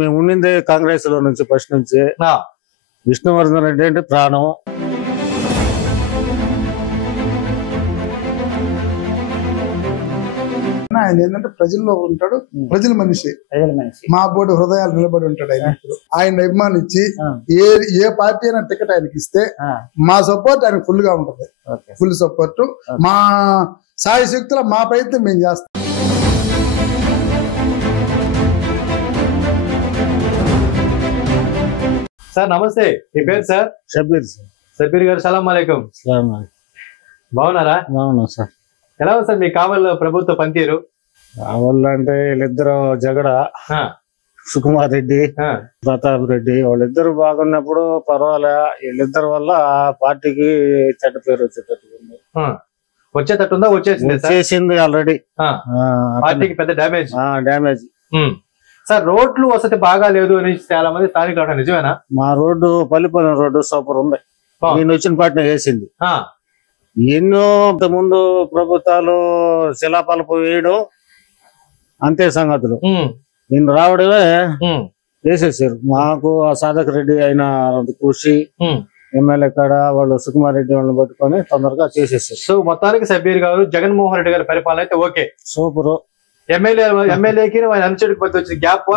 మేము ఉండిందే కాంగ్రెస్ లో నుంచి ఫస్ట్ నుంచి. విష్ణువర్ధన్ రెడ్డి అంటే ప్రాణం. ఆయన ఏంటంటే ప్రజల్లో ఉంటాడు, ప్రజల మనిషి, మా బోర్డు హృదయాలు నిలబడి ఉంటాడు. ఆయన ఇప్పుడు ఆయన అభిమానించి ఏ పార్టీ అయినా టికెట్ ఆయనకి ఇస్తే మా సపోర్ట్ ఆయనకు ఫుల్ గా ఉంటుంది. Full support. మా సాయి శక్తుల మా ప్రయత్నం మేము చేస్తాం. సార్ నమస్తే, మీ పేరు సార్? షబీర్. షబీర్ గారు, సలాం అలైకుం. బాగున్నారా? బాగున్నాం సార్. ఎలా ఉంది సార్ మీ కావల్ ప్రభుత్వ పనితీరు? కావాలి అంటే వీళ్ళిద్దరు జగడ, సుకుమార్ రెడ్డి, ప్రతాప్ రెడ్డి, వాళ్ళిద్దరు బాగున్నప్పుడు పర్వాలే. వీళ్ళిద్దరు వల్ల పార్టీకి చెడ్డ పేరు వచ్చేటట్టుందా? వచ్చేసింది ఆల్రెడీ. పార్టీకి పెద్ద డ్యామేజ్. సార్ రోడ్లు వసతి బాగా లేదు అని చాలా మంది స్థానికులు అంటారు, నిజమేనా? మా రోడ్డు పల్లిపల్లి రోడ్డు సూపర్ ఉంది. నేను వచ్చిన పార్టీ వేసింది. ఎన్నో ముందు ప్రభుత్వాలు శిలాపలపు వేయడం అంతే సంగతులు. నేను రావడమే వేసేసారు. మాకు సాధక్ రెడ్డి అయిన కృషి ఎమ్మెల్యే కాడ వాళ్ళు సుకుమార్ రెడ్డి వాళ్ళని పట్టుకొని తొందరగా చేసేసారు. సో మొత్తానికి షబీర్ గారు, జగన్మోహన్ రెడ్డి గారి పరిపాలన అయితే ఓకే, సూపర్. ఎమ్మెల్యేకి వచ్చిన గ్యాప్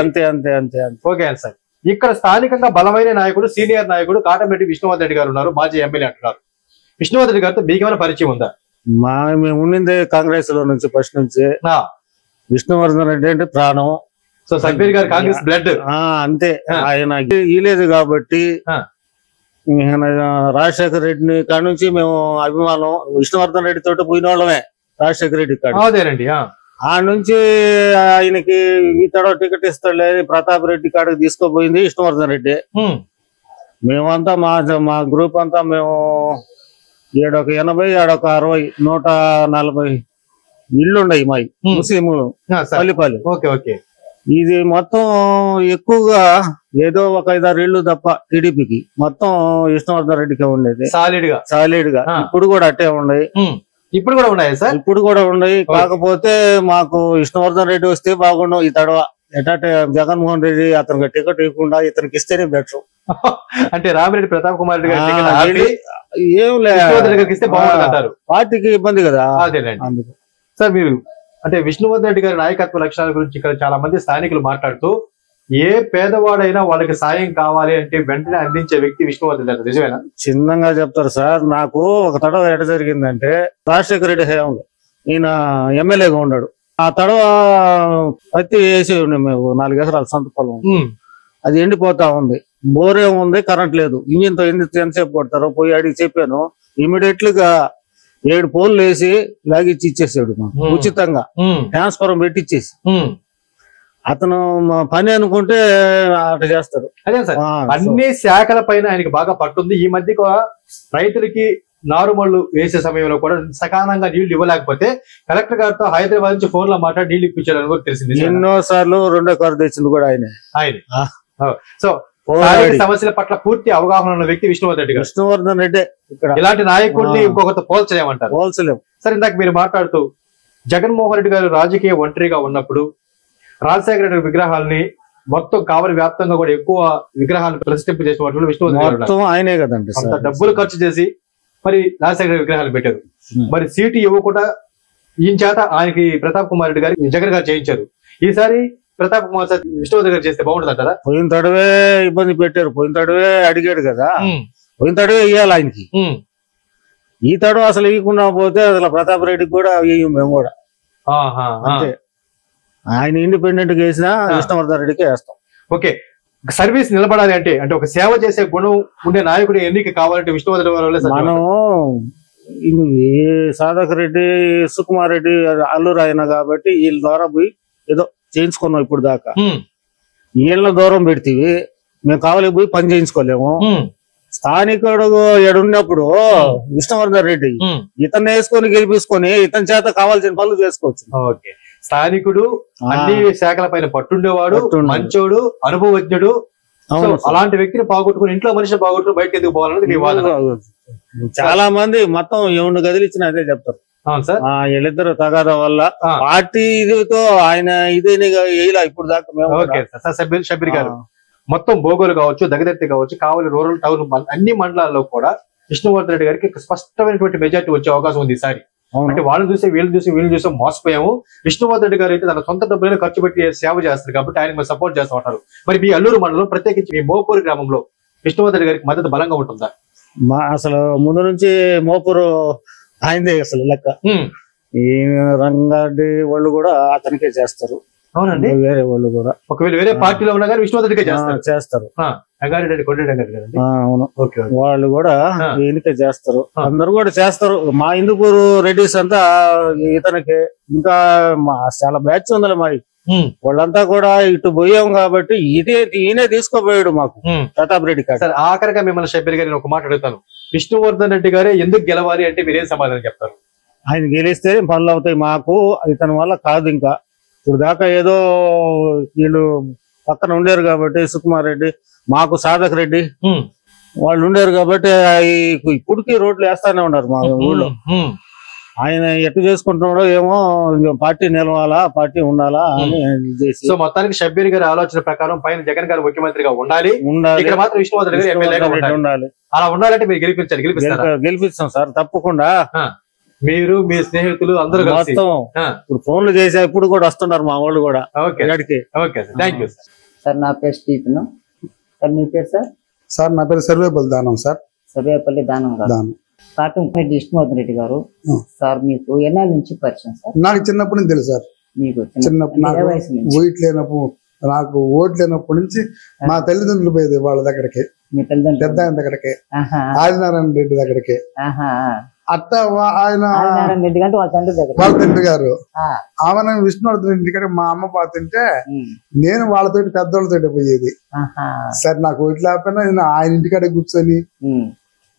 అంతే అంతే అంతే ఓకే సార్. ఇక్కడ స్థానికంగా బలమైన నాయకుడు, సీనియర్ నాయకుడు కాటంరెడ్డి విష్ణువర్ధన్ రెడ్డి గారు ఉన్నారు, మాజీ ఎమ్మెల్యే అంటున్నారు. విష్ణువర్ధన్ రెడ్డి గారితో మీకేమైనా పరిచయం ఉందా? మేము ఉండిందే కాంగ్రెస్ లో నుంచి ఫస్ట్ నుంచి. విష్ణువర్ధన్ రెడ్డి అంటే ప్రాణం. సో షబీర్ గారు కాంగ్రెస్ బ్లడ్ అంతే. ఆయన ఇలేదు కాబట్టి రాజశేఖర రెడ్డిని కాడ నుంచి మేము అభిమానం. విష్ణువర్ధన్ రెడ్డి తోటి పోయిన వాళ్ళమే రాజశేఖర రెడ్డి కాడ. అదేనండి. ఆ నుంచి ఆయనకి ఇతడు టికెట్ ఇస్తాడులే ప్రతాప్ రెడ్డి కాడికి తీసుకోపోయింది విష్ణువర్ధన్ రెడ్డి. మేమంతా మా గ్రూప్ అంతా మేము ఏడొక 80, ఏడొక 60, 140 ఇళ్ళు ఉన్నాయి మావి ముస్లింలు పల్లిపల్లి. ఇది మొత్తం ఎక్కువగా ఏదో ఒక 5-6 ఇళ్ళు తప్ప టీడీపీకి మొత్తం విష్ణువర్ధన్ రెడ్డికే ఉండేది సాలిడ్ గా. ఇప్పుడు కూడా అట్టే ఉన్నాయి. ఇప్పుడు కూడా ఉన్నాయి సార్? ఇప్పుడు కూడా ఉన్నాయి. కాకపోతే మాకు విష్ణువర్ధన్ రెడ్డి వస్తే బాగుండు. ఈ తడవ ఎటాటే జగన్మోహన్ రెడ్డి అతనికి టికెట్ ఇవ్వకుండా ఇతనికి ఇస్తేనే బెటర్. అంటే రామిరెడ్డి ప్రతాప్ కుమార్ రెడ్డి గారు ఏం లేదు, బాగుంటారు, పార్టీకి ఇబ్బంది కదా. సార్ మీరు అంటే విష్ణువర్ధన్ రెడ్డి గారి నాయకత్వ లక్షణాల గురించి ఇక్కడ చాలా మంది స్థానికులు మాట్లాడుతూ, ఏ పేదవాడైనా వాళ్ళకి సాయం కావాలి అంటే వెంటనే అందించే వ్యక్తి విష్ణువర్ధన్ రెడ్డి, నిజమేనా? చిన్నగా చెప్తారు సార్. నాకు ఒక తడవ ఎట జరిగిందంటే రాజశేఖర రెడ్డి హయాంలో ఈయన ఎమ్మెల్యేగా ఉన్నాడు. ఆ తడవ పత్తి వేసి మేము 4 ఎకరాల సొంత పొలం. అది ఎండిపోతా ఉంది. బోర్ ఏముంది, కరెంట్ లేదు. ఇంజిన్ తో ఎంతసేపు కొడతారో పోయి అడిగి చెప్పాను. ఇమీడియట్లీగా 7 పోల్లు వేసి లాగిచ్చి ఇచ్చేసాడు ఉచితంగా. ట్రాన్స్ఫార్మర్ పెట్టిచ్చేసి. అతను పని అనుకుంటే అట్లా చేస్తాడు. అదే సార్, అన్ని శాఖల పైన ఆయనకి బాగా పట్టుంది. ఈ మధ్య రైతులకి నారుమళ్లు వేసే సమయంలో కూడా సకాలంగా నీళ్లు ఇవ్వలేకపోతే కలెక్టర్ గారితో హైదరాబాద్ నుంచి ఫోన్ లో మాట్లాడి నీళ్లు ఇప్పించారని కూడా తెలిసింది. ఎన్నో సార్లు 2వ కారు తెచ్చింది కూడా ఆయన. సో సమస్యల పట్ల పూర్తి అవగాహన ఉన్న వ్యక్తి విష్ణువర్ధన్ రెడ్డి. ఇలాంటి నాయకుడిని ఇంకొకరితో పోల్చలేమంటారు? పోల్చలేము. సరే, ఇందాక మీరు మాట్లాడుతూ జగన్మోహన్ రెడ్డి గారు రాజకీయ ఒంటరిగా ఉన్నప్పుడు రాజశేఖర రెడ్డి విగ్రహాలని మొత్తం కావలి వ్యాప్తంగా కూడా ఎక్కువ విగ్రహాలను ప్రతిష్ఠింపు చేసిన వాటిలో విష్ణువర్ధన్ ఆయనే కదండి. అంత డబ్బులు ఖర్చు చేసి మరి రాజశేఖర రెడ్డి విగ్రహాలు పెట్టారు. మరి సీటు ఇవ్వకుండా ఈయన చేత ఆయనకి ప్రతాప్ కుమార్ రెడ్డి గారి జగన్ గారు చేయించారు. ఈసారి ప్రతాప్ కుమార్ సార్ విష్ణువర్ధన్ గారు చేస్తే బాగుంటుంది అంటారా? పోయిన తడవే ఇబ్బంది పెట్టారు. పోయిన తడవే అడిగాడు కదా, పోయిన తడవే ఇవ్వాలి ఆయనకి. ఈ తడవ అసలు ఇవ్వకుండా పోతే అసలు ప్రతాప్ రెడ్డికి కూడా ఇవ్వం మేము కూడా. అంతే. ఆయన ఇండిపెండెంట్ గా వేసినా విష్ణువర్ధన్ రెడ్డికి వేస్తాం. ఓకే, సర్వీస్ నిలబడాలి అంటే ఒక సేవ చేసే గుణం ఉండే నాయకుడు ఎన్నిక కావాలంటే విష్ణువర్ధన్ మనం సాధక్ రెడ్డి, సుకుమార్ రెడ్డి అల్లూరు అయినా కాబట్టి వీళ్ళ ద్వారా పోయి ఏదో చేయించుకున్నాం. ఇప్పుడు దాకా వీళ్ళ దూరం పెడితేవి మేము కావాలి పోయి పని చేయించుకోలేము. స్థానికుడు ఎడున్నప్పుడు విష్ణువర్ధన్ రెడ్డి ఇతను వేసుకొని గెలిపించుకొని ఇతని చేత కావాల్సిన పనులు చేసుకోవచ్చు. స్థానికుడు అన్ని శాఖల పైన పట్టుండేవాడు, మంచోడు, అనుభవజ్ఞుడు. అలాంటి వ్యక్తిని బాగొట్టుకుని ఇంట్లో మనిషిని బాగొట్టుకుని బయటకు ఎందుకు పోవాలన్నది మీ వాదన. చాలా మంది మొత్తం ఎవరిని కదిలిచ్చినా అదే చెప్తారు. వీళ్ళిద్దరు తగాదా వల్ల పార్టీ ఇదితో ఆయన ఇదేని వేయలే ఇప్పుడు దాకా మేము. షబ్బీర్ గారు, మొత్తం భోగోలు కావచ్చు, దగదర్తి కావచ్చు, కావలి రూరల్ టౌన్ అన్ని మండలాల్లో కూడా విష్ణువర్ధన్ రెడ్డి గారికి స్పష్టమైనటువంటి మెజార్టీ వచ్చే అవకాశం ఉంది ఈసారి. అంటే వాళ్ళని చూసి వీళ్ళు చూసి మోసపోయాము. విష్ణువర్ధన్ రెడ్డి గారు అయితే తన సొంత డబ్బులను ఖర్చు పెట్టి సేవ చేస్తారు కాబట్టి ఆయన మీరు సపోర్ట్ చేస్తూ ఉంటారు. మరి మీ అల్లూరు మండలం ప్రత్యేకించి మీ మోపూరు గ్రామంలో విష్ణువర్ధన్ రెడ్డి గారికి మద్దతు బలంగా ఉంటుందా? అసలు ముందు నుంచి మోపూరు ఆయనదే అసలు లెక్క. ఈ రంగారెడ్డి వాళ్ళు కూడా అతనికే చేస్తారు. అవునండి, వేరే వాళ్ళు కూడా ఒకవేళ వేరే పార్టీలో ఉన్నా కానీ విష్ణువర్ధన్ రెడ్డి చేస్తారు. అవును, వాళ్ళు కూడా ఈయనకే చేస్తారు. అందరు కూడా చేస్తారు. మా హిందూపూర్ రెడ్డిస్ అంతా ఇతనికి ఇంకా చాలా బ్యాచ్ ఉందిలే మాది. వాళ్ళంతా కూడా ఇటు పోయాం కాబట్టి ఈయనే తీసుకోపోయాడు మాకు ప్రతాప్ రెడ్డి గారు. ఆఖరిగా మిమ్మల్ని షబ్బీర్ గారిని ఒక మాట అడుగుతాను. విష్ణువర్ధన్ రెడ్డి గారే ఎందుకు గెలవాలి అంటే మీరేం సమాధానం చెప్తారు? ఆయన గెలిస్తే పనులు అవుతాయి మాకు, ఇతని వల్ల కాదు. ఇంకా ఇప్పుడు దాకా ఏదో వీళ్ళు పక్కన ఉండేరు కాబట్టి సుకుమార్ రెడ్డి, మాకు సాధక్ రెడ్డి వాళ్ళు ఉండేరు కాబట్టి ఇప్పటికీ రోడ్లు వేస్తానే ఉన్నారు మా ఊళ్ళో. ఆయన ఎట్టు చేసుకుంటున్నాడో ఏమో, పార్టీ నిలవాలా, పార్టీ ఉండాలా అని చేసి. సో మొత్తానికి షబ్బీర్ గారి ఆలోచన ప్రకారం పైన జగన్ గారు ముఖ్యమంత్రిగా ఉండాలి, ఇక్కడ మాత్రం విష్ణువర్ధన్ గారు ఎమ్మెల్యేగా ఉండాలి. అలా ఉండాలంటే మీరు గెలిపిస్తాం సార్ తప్పకుండా. మీరు మీ స్నేహితులు అందరూ మొత్తం ఇప్పుడు ఫోన్లు చేసా, ఇప్పుడు కూడా వస్తున్నారు మా వాళ్ళు కూడా. సార్ నా పేరు స్టీఫెన్. సార్ మీ పేరు సార్? సార్ నా పేరు సర్వేపల్లి దానం సార్. సర్వేపల్లి దానం గారు. కాటంరెడ్డి విష్ణువర్ధన్ రెడ్డి గారు సార్ మీకు ఎన్నాళ్ళ నుంచి పరిచయం సార్? నాకు చిన్నప్పటి నుంచి తెలుసు సార్. మీకు చిన్నప్పుడు నాకు ఓట్లు లేనప్పటి నుంచి మా తల్లిదండ్రులు పోయేది వాళ్ళ దగ్గరికి, మీ తల్లిదండ్రులు పెద్ద ఆయన దగ్గరికి, ఆదినారాయణ రెడ్డి దగ్గరికి. అట్లా ఆయన రెడ్డి అంటే వాళ్ళ తండ్రి దగ్గర, వాళ్ళ తండ్రి గారు ఆమె విష్ణువర్ధన్ రెడ్డి దగ్గర మా అమ్మ పాతుంటే నేను వాళ్ళతోటి పెద్దవాళ్ళతోటి పోయేది. సరే నాకు ఓట్లు లేకపోయినా నేను ఆయన ఇంటికాడే కూర్చొని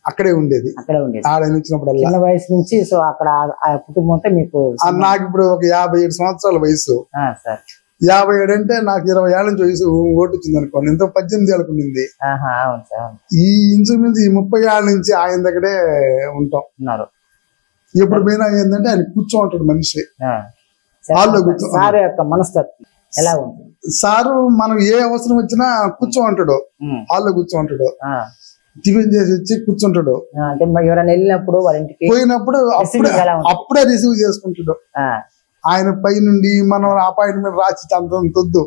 అక్కడే ఉండేది. ఆడ వచ్చినప్పుడు చిన్న వయసు నుంచి. సో అక్కడ కుటుంబంతో మీకు నాకు ఇప్పుడు ఒక 57 సంవత్సరాల వయసు. 57 అంటే నాకు 20 ఏళ్ళ నుంచి వయసు ఓటు వచ్చింది అనుకోండి. ఎంతో 18 ఏళ్ళకు ఉండింది. ఈ ఇంచుమించు ఈ 30 ఏళ్ళ నుంచి ఆయన దగ్గరే ఉంటాం. ఎప్పుడు పోయినా ఏంటంటే ఆయన కూర్చో ఉంటాడు మనిషి. హాల్లో కూర్చో. సార్ యొక్క మనస్తత్వం ఎలా ఉంటుంది? సారు మనం ఏ అవసరం వచ్చినా కూర్చో ఉంటాడు, హాల్లో కూర్చో ఉంటాడు. టిఫిన్ చేసి వచ్చి కూర్చుంటాడు. ఎవరైనా వెళ్ళినప్పుడు వాళ్ళ ఇంటికి పోయినప్పుడు అప్పుడే రిసీవ్ చేసుకుంటాడు. ఆయన పై నుండి మనం అపాయింట్మెంట్ రాసి అంతొద్దు,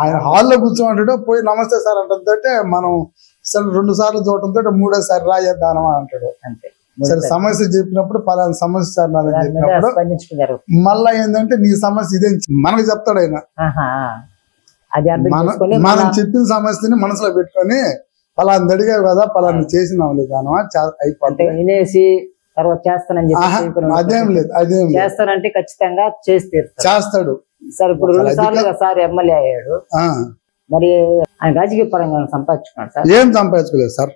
ఆయన హాల్లో కూర్చోమంటాడు. పోయి నమస్తే సార్ అంటే మనం సరే 2 సార్లు చూడటంతో 3వ రాయేద్దానమా అంటాడు. సరే సమస్య చెప్పినప్పుడు పలానా సమస్య సార్ నాదని చెప్పినప్పుడు మళ్ళా ఏంటంటే నీ సమస్య ఇదే మనకు చెప్తాడు ఆయన. మనం చెప్పిన సమస్యని మనసులో పెట్టుకొని పలాంది అడిగావు కదా, పలాంది చేసినాం లేదానమా అయిపోయింది. తర్వాత చేస్తానని చెప్పి అదేం లేదు, అదేం చేస్తానంటే ఖచ్చితంగా చేస్తాడు. సార్ ఇప్పుడు 2 సార్లు సార్ ఎమ్మెల్యే అయ్యాడు, మరి ఆయన రాజకీయ పరంగా సంపాదించుకున్నాడు సార్? ఏం సంపాదించుకోలేదు సార్.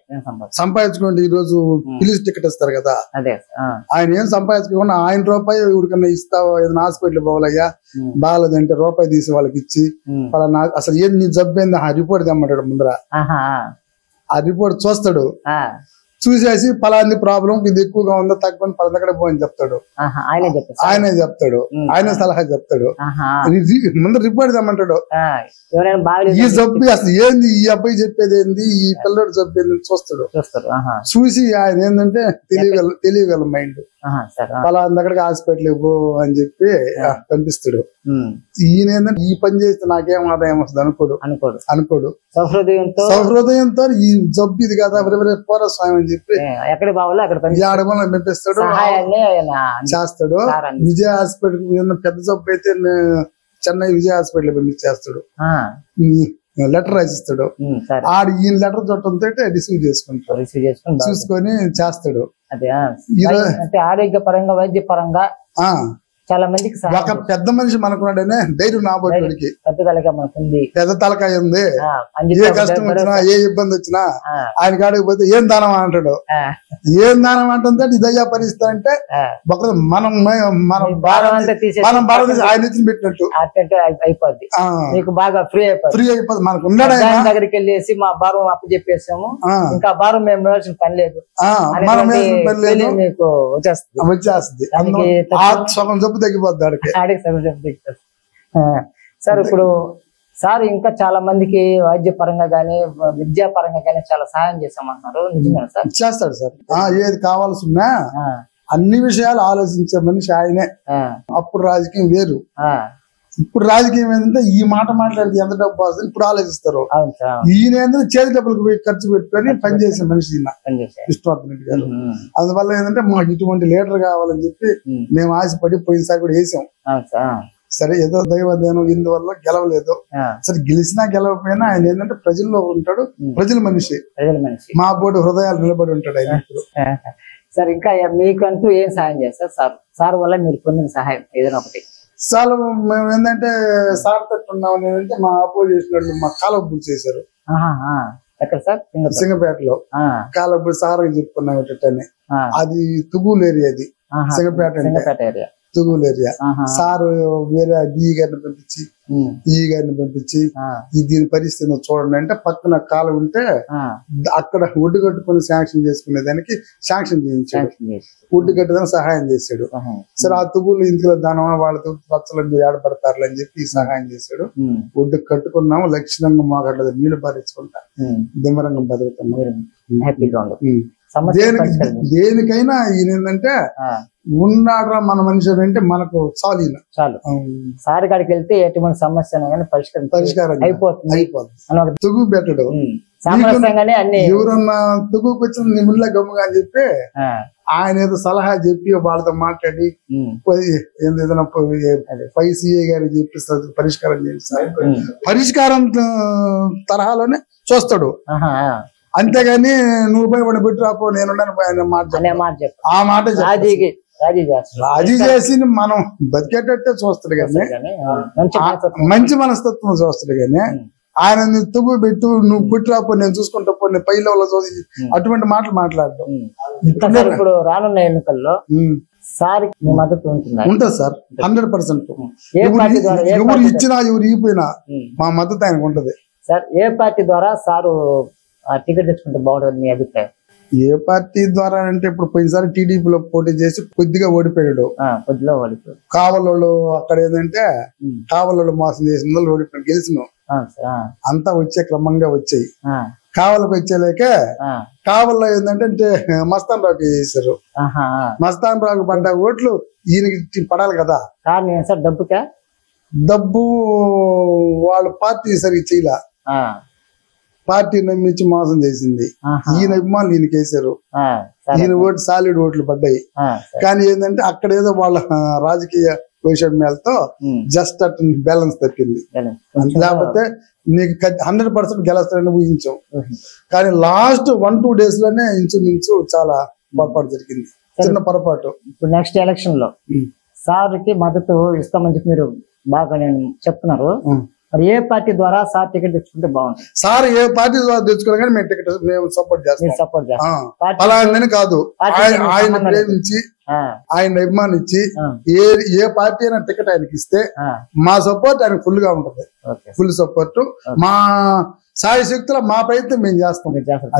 సంపాదించుకోండి, ఈ రోజు పిలిచి టికెట్ ఇస్తారు కదా, అదే ఆయన ఏం సంపాదించుకోకుండా ఆయన రూపాయి ఎవరికన్నా ఇస్తావా, ఏదైనా హాస్పిటల్ పోవాలయ్యా బాగాలేదంటే రూపాయి తీసి వాళ్ళకి ఇచ్చి పలానా అసలు ఏం నీ జబ్బు ఏంది ఆ రిపోర్ట్ తెమ్మంటాడు ముందర. ఆ రిపోర్ట్ చూస్తాడు, చూసేసి పలాంది ప్రాబ్లం ఇది ఎక్కువగా ఉందో తక్కువ పలానా దగ్గర పోని చెప్తాడు. ఆయనే చెప్తాడు, ఆయనే సలహా చెప్తాడు. ముందు రిపోర్ట్ తెమ్మంటాడు. ఈ జబ్బు అసలు ఏంది, ఈ అబ్బాయి చెప్పేది ఏంది, ఈ పిల్లడు జబ్బు ఏంది చూస్తాడు. చూసి ఆయన ఏంటంటే తెలియగల మైండ్ పలానా దగ్గరకి హాస్పిటల్ పో అని చెప్పి పంపిస్తాడు. ఈయన ఏంటంటే ఈ పని చేస్తే నాకేం ఆదాయం వస్తుంది అనుకోడు. సహృదయంతో ఈ జబ్బు ఇది కదా పోరా స్వామి అని చెప్పి పంపిస్తాడు, చేస్తాడు. విజయ హాస్పిటల్ పెద్ద జబ్బు అయితే చెన్నై విజయ హాస్పిటల్ పంపించేస్తాడు. లెటర్ రాసిస్తాడు. ఈయన లెటర్ చూడటంతో రిసీవ్ చేసుకుంటాడు, చూసుకొని చేస్తాడు. ఆరోగ్య పరంగా వైద్య పరంగా చాలా మందికి ఒక పెద్ద మనిషి మనకున్నాడనే ధైర్యం నా బొట్టుడికి. పెద్ద తలకాయ ఉంది, ఏ కష్టం వచ్చినా ఏ ఇబ్బంది వచ్చినా ఆయన కాడికి పోతే ఏం దానం అంటాడు. ఏం దానం అంటే ఇదయ్యా పరిస్థితి అంటే ఒక మనం మనం భారతదేశం ఆయన ఎత్తుని పెట్టినట్టు అయిపోద్ది, మీకు బాగా ఫ్రీ అయిపోతుంది. మనకు ఉన్నాడు దగ్గరికి వెళ్ళేసి మా భారం అప్పచెప్పేసాము, ఇంకా భారం మేము వేయాల్సిన పని లేదు, మీకు వచ్చేస్తుంది. సగం జబ్బు తగ్గిపోద్ది ఆడికి సగం జబ్బు తగ్గిపోతుంది. సార్ ఇప్పుడు సార్ ఇంకా చాలా మందికి వైద్య పరంగా గానీ విద్యా పరంగా గానీ చాలా సహాయం చేస్తామంటున్నారు, నిజమేనా సార్? చేస్తాడు సార్, ఏది కావాల్సిన అన్ని విషయాలు ఆలోచించే మనిషి ఆయనే. అప్పుడు రాజకీయం వేరు, ఇప్పుడు రాజకీయం ఏంటంటే ఈ మాట మాట్లాడితే ఎంత డబ్బు వస్తుంది ఇప్పుడు ఆలోచిస్తారు. ఈయన ఏంటంటే చేతి డబ్బులకు ఖర్చు పెట్టుకొని పనిచేసే మనిషి విష్ణువర్ధన్ రెడ్డి గారు. అందువల్ల ఏంటంటే మాకు ఇటువంటి లీడర్ కావాలని చెప్పి మేము ఆశపడి పోయినసారి కూడా వేసాం. సరే ఏదో దైవదేనం ఇందువల్ల గెలవలేదు, సరే గెలిచినా గెలవకపోయినా ఆయన ఏంటంటే ప్రజల్లో ఉంటాడు, ప్రజల మనిషి, మా బోర్డు హృదయాలు నిలబడి ఉంటాడు ఆయన. ఇప్పుడు సార్ ఇంకా మీకంటూ ఏం సహాయం చేస్తారు సార్? సార్ వల్ల మీరు పొందిన సహాయం ఏదైనా ఒకటి? సార్ మేము ఏంటంటే సార్ తట్టున్నామని ఏంటంటే మా ఆపోజిషన్ వాళ్ళు మా కాలబుల్ చేశారు. ఎక్కడ సార్? సింగపేటలో కాలబుల్ సార్ చెప్పుకున్నాం ఏంటంటే అది తుగూలు ఏరియా, అది సింగపేట ఏరియా, తుగూలు ఏరియా. సార్ వేరే డిఈ గారిని పంపించి ఈ గారిని పంపించి దీని పరిస్థితి చూడండి అంటే పక్కన కాలం ఉంటే అక్కడ ఒడ్డు కట్టుకుని శాంక్షన్ చేసుకునే దానికి శాంక్షన్ చేయించాడు, ఒడ్డు కట్టడానికి సహాయం చేశాడు. సరే ఆ తుగులు ఇంట్లో దానం వాళ్ళతో పచ్చలు మీరు ఏడపడతారు అని చెప్పి సహాయం చేశాడు. ఒడ్డు కట్టుకున్నాము, లక్షణంగా మాకు అట్లా నీళ్లు పారించుకుంటా దిమ్మరంగం బతుకుతున్నాం. దేనికైనా ఈయన ఏంటంటే ఉన్నాడ్రా మన మనిషి అంటే మనకు చాలు, చాలు. సార్ కాడికి వెళ్తే ఎటువంటి సమస్య పరిష్కారం అయిపోతుంది. తుగు పెట్టడు, ఎవరన్నా తుగుకు వచ్చిన నిమిళ్ళ గమ్ముగా అని చెప్పి ఆయన ఏదో సలహా చెప్పి వాళ్ళతో మాట్లాడి ఏదైనా పై సిఐ గారికి చెప్పిస్తారు, పరిష్కారం చేస్తారు. పరిష్కారం తరహాలోనే చూస్తాడు, అంతేగాని నువ్వు పోయి వాడిని పెట్టి రాపో నేను ఆ మాట రాజీ చేసి మనం బతికేటట్టే చూస్తాడు కానీ మంచి మనస్తత్వం చూస్తాడు కానీ ఆయన తువ్వు పెట్టు నువ్వు పుట్టి రాపో నేను చూసుకుంటా పో నేను పై లెవెల్ చూసి అటువంటి మాటలు మాట్లాడడం. ఇప్పుడు రానున్న ఎన్నికల్లో సార్ మద్దతు ఉంటుంది సార్, 100%. ఎవరు ఇచ్చినా ఎవరు ఇగిపోయినా మా మద్దతు ఆయనకు ఉంటది సార్. ఏ పార్టీ ద్వారా సారు టికెట్ తెచ్చుకుంటే బాగుంటుంది మీ అభిప్రాయం? ఏ పార్టీ ద్వారా అంటే ఇప్పుడు పోయినసారి టీడీపీలో పోటీ చేసి కొద్దిగా ఓడిపోయాడు, కావలోళ్ళు అక్కడ ఏంటంటే కావలోళ్ళు మోసం చేసిన వాళ్ళు ఓడిపోయాడు, గెలిచినాం అంతా వచ్చే క్రమంగా వచ్చాయి. కావలకు వచ్చేలేక కావల్లో ఏంటంటే మస్తాన్ రావుకి చేశారు, మస్తాన్ రావుకి పడ్డ ఓట్లు ఈయనకి పడాలి కదా. డబ్బు వాళ్ళ పార్టీ సరిగ్గా చేయలే, పార్టీ నమ్మించి మోసం చేసింది. ఈయన అభిమానులు ఈయనకి వేసారు, ఈయన ఓట్లు సాలిడ్ ఓట్లు పడ్డాయి. కానీ ఏంటంటే అక్కడ ఏదో వాళ్ళ రాజకీయ వైషమ్యాలతో జస్ట్ అట్ బ్యాలెన్స్ తప్పింది. లేకపోతే నీకు 100% గెలుస్తారని ఊహించాం, కానీ లాస్ట్ 1-2 days లోనే ఇంచుమించు చాలా పొరపాటు జరిగింది, చిన్న పొరపాటు. ఇప్పుడు నెక్స్ట్ ఎలక్షన్ లో సార్ కి మద్దతు ఇస్తామని చెప్పి మీరు బాగా నేను చెప్తున్నారు, మరి ఏ పార్టీ ద్వారా సార్ టికెట్ తెచ్చుకుంటే బాగుంటుంది? సార్ ఏ పార్టీ ద్వారా తెచ్చుకున్నా కానీ మేము టికెట్ మేము సపోర్ట్ చేస్తాం, అలాగని కాదు. ఆయన ప్రేమించి ఆయన అభిమానించి ఏ పార్టీ అయినా టికెట్ ఆయనకి ఇస్తే మా సపోర్ట్ ఆయనకు ఫుల్ గా ఉంటుంది, ఫుల్ సపోర్ట్. మా సాయి శక్తుల మా ప్రయత్నం మేము చేస్తాం,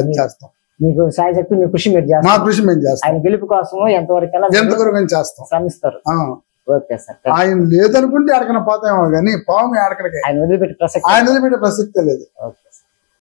అది చేస్తాం. మీకు సాయి శక్తి మీ కృషి మీరు చేస్తారు, మా కృషి మేము చేస్తాం. ఆయన గెలుపు కోసం ఎంతవరకు చేస్తాం, శ్రమిస్తారు. ఆయన లేదనుకుంటే ఎక్కడికైనా పోతామో కానీ పాము ఎక్కడికి ఆయన వదిలిపెట్టే ప్రసక్తే లేదు.